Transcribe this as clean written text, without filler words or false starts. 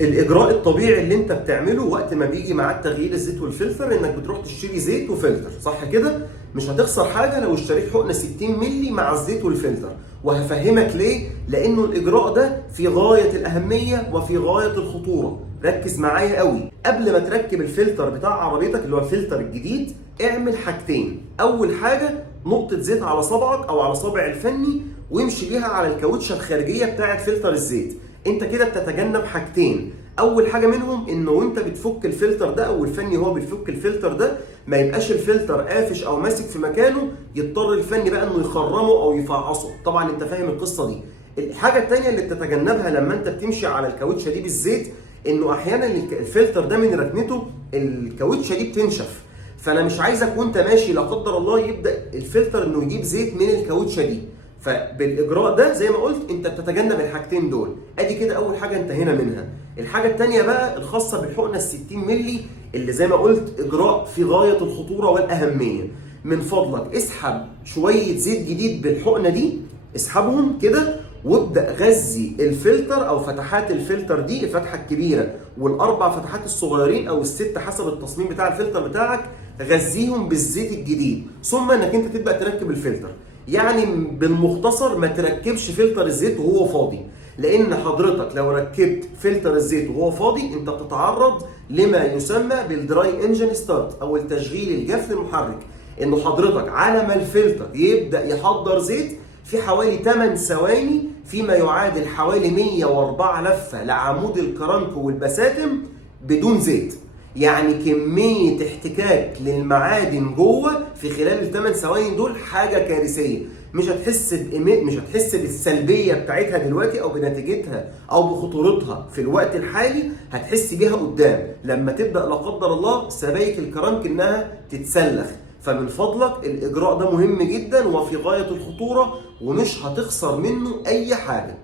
الاجراء الطبيعي اللي انت بتعمله وقت ما بيجي معاك تغيير الزيت والفلتر انك بتروح تشتري زيت وفلتر، صح كده؟ مش هتخسر حاجه لو اشتريت حقنه 60 مللي مع الزيت والفلتر، وهفهمك ليه. لانه الاجراء ده في غايه الاهميه وفي غايه الخطوره. ركز معايا قوي. قبل ما تركب الفلتر بتاع عربيتك اللي هو الفلتر الجديد، اعمل حاجتين. اول حاجه نقطه زيت على صبعك او على صابع الفني، وامشي بيها على الكاوتشه الخارجيه بتاعه فلتر الزيت. انت كده بتتجنب حاجتين. اول حاجه منهم انه وانت بتفك الفلتر ده او الفني هو بيفك الفلتر ده، ما يبقاش الفلتر قافش او ماسك في مكانه، يضطر الفني بقى انه يخرمه او يفعصه. طبعا انت فاهم القصه دي. الحاجه الثانيه اللي بتتجنبها لما انت بتمشي على الكاوتشه دي بالزيت، انه احيانا الفلتر ده من ركنته الكاوتشه دي بتنشف. فانا مش عايزك وانت ماشي لا قدر الله يبدا الفلتر انه يجيب زيت من الكاوتشه دي. فبالاجراء ده زي ما قلت انت بتتجنب الحاجتين دول. ادي كده اول حاجه انتهينا منها. الحاجه الثانيه بقى الخاصه بالحقنه ال 60 مللي، اللي زي ما قلت اجراء في غايه الخطوره والاهميه. من فضلك اسحب شويه زيت جديد بالحقنه دي، اسحبهم كده وابدا غذي الفلتر او فتحات الفلتر دي، الفتحه الكبيره والاربع فتحات الصغيرين او الست حسب التصميم بتاع الفلتر بتاعك، غذيهم بالزيت الجديد. ثم انك انت تبدا تركب الفلتر. يعني بالمختصر ما تركبش فلتر الزيت وهو فاضي، لان حضرتك لو ركبت فلتر الزيت وهو فاضي انت بتتعرض لما يسمى بالدراي انجن ستارت او التشغيل الجاف للمحرك. انه حضرتك على ما الفلتر يبدا يحضر زيت في حوالي 8 ثواني، فيما يعادل حوالي 104 لفه لعمود الكرنك والبساتم بدون زيت. يعني كمية احتكاك للمعادن جوه في خلال ال8 ثواني دول حاجة كارثية. مش هتحس بالسلبية بتاعتها دلوقتي او بنتيجتها او بخطورتها في الوقت الحالي، هتحس بيها قدام لما تبدأ لا قدر الله سبايك الكرنك انها تتسلخ. فمن فضلك الاجراء ده مهم جدا وفي غاية الخطورة، ومش هتخسر منه اي حاجة.